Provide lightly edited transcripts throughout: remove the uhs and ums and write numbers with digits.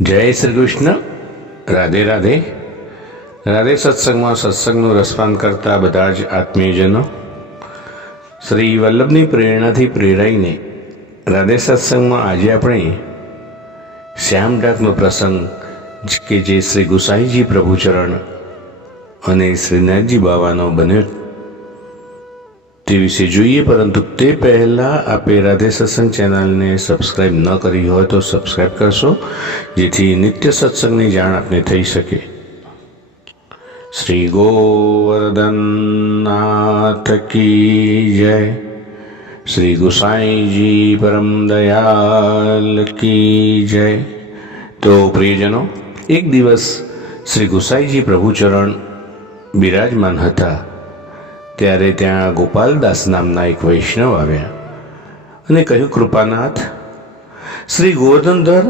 જય શ્રી કૃષ્ણ. રાધે રાધે. રાધે સત્સંગમાં સત્સંગનું રસપાન કરતા બધા જ આત્મીયજનો શ્રી વલ્લભની પ્રેરણાથી પ્રેરાઈને રાધે સત્સંગમાં આજે આપણે શ્યામડાકનો પ્રસંગ કે જે શ્રી ગુસાઈજી પ્રભુચરણ અને શ્રીનાથજી બાવાનો બન્યો તે વિશે જોઈએ. પરંતુ તે પહેલાં આપે રાધે સત્સંગ ચેનલને સબસ્ક્રાઈબ ન કરી હોય તો સબસ્ક્રાઈબ કરશો, જેથી નિત્ય સત્સંગની જાણ આપને થઈ શકે. શ્રી ગોવર્ધનનાથ કી જય. શ્રી ગુસાઈજી પરમ દયાલ કી જય. તો પ્રિયજનો, એક દિવસ શ્રી ગુસાઈજી પ્રભુચરણ બિરાજમાન હતા ત્યારે ત્યાં ગોપાલદાસ નામના એક વૈષ્ણવ આવ્યા અને કહ્યું, કૃપાનાથ, શ્રી ગોવર્ધનધર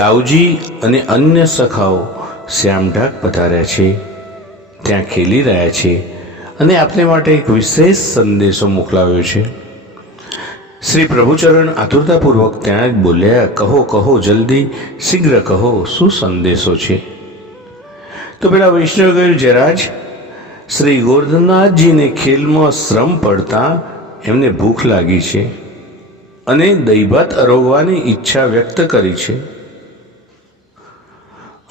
દાઉજી અને અન્ય સખાઓ શ્યામઢાક પધાર્યા છે, ત્યાં ખેલી રહ્યા છે અને આપને માટે એક વિશેષ સંદેશો મોકલાવ્યો છે. શ્રી પ્રભુચરણ આતુરતાપૂર્વક ત્યાં જ બોલ્યા, કહો કહો, જલ્દી શીઘ્ર કહો, શું સંદેશો છે? તો પેલા વૈષ્ણવે કહ્યું, જયરાજ, શ્રી ગોવર્ધનનાથજીને ખેલમાં શ્રમ પડતા એમને ભૂખ લાગી છે અને દહીંભાત અરોગવાની ઈચ્છા વ્યક્ત કરી છે.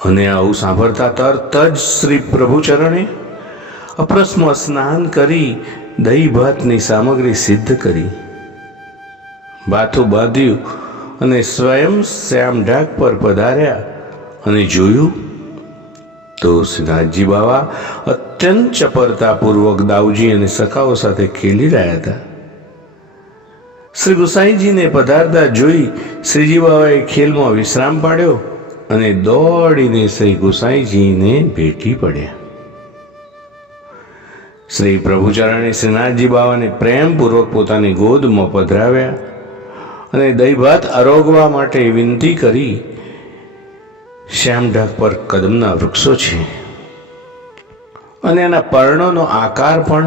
અને આવું સાંભળતા તરત જ શ્રી પ્રભુચરણે અપરસમાં સ્નાન કરી દહીં ભાતની સામગ્રી સિદ્ધ કરી, બાથું બાંધ્યું અને સ્વયં શ્યામઢાક પર પધાર્યા અને જોયું તો શ્રીનાથજી બાવા અત્યંત ચપળતાપૂર્વક દાઉજી અને સખાઓ સાથે ખેલી રહ્યા હતા. શ્રી ગુસાઈજીને પધારતા જોઈ શ્રીજી બાવાએ ખેલમાં વિશ્રામ પાડ્યો અને દોડીને શ્રી ગુસાઈજીને ભેટી પડ્યા. શ્રી પ્રભુચરણે શ્રીનાથજી બાવાને પ્રેમપૂર્વક પોતાની ગોદમાં પધરાવ્યા અને દહીંભાત આરોગવા માટે વિનંતી કરી. શ્યામઢાક પર કદમના વૃક્ષો છે અને એના પર્ણોનો આકાર પણ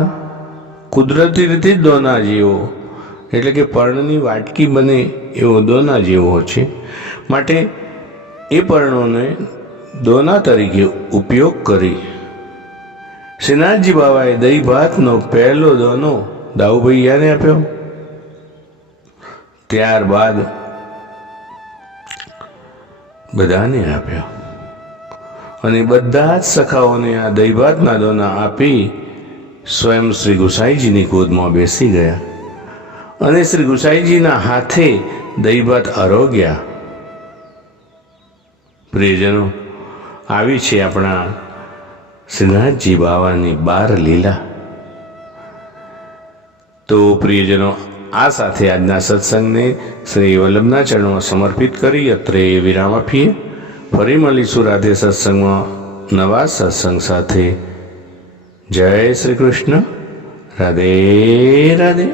કુદરતી રીતે દોના જેવો, એટલે કે પર્ણની વાટકી બને એવો દોના જેવો છે. માટે એ પર્ણોને દોના તરીકે ઉપયોગ કરી શ્રીનાથજી બાવાએ દહીં ભાતનો પહેલો દોનો દાઉભૈયાને આપ્યો. ત્યારબાદ બધાને આપ્યો અને બધા જ સખાઓને આ દહીંભાતના દોના આપી સ્વયં શ્રી ગુસાઈજીની ગોદમાં બેસી ગયા અને શ્રી ગુસાઈજીના હાથે દહીંભાત આરોગ્યા. પ્રિયજનો, આવી છે આપણા શ્રીનાથજી બાવાની 12 લીલા. તો પ્રિયજનો, આ સાથે આજના સત્સંગને શ્રી વલ્લભના ચરણોમાં સમર્પિત કરી અત્રે વિરામ આપીએ. ફરી મળીશું રાધે સત્સંગમાં નવા સત્સંગ સાથે. જય શ્રી કૃષ્ણ. રાધે રાધે.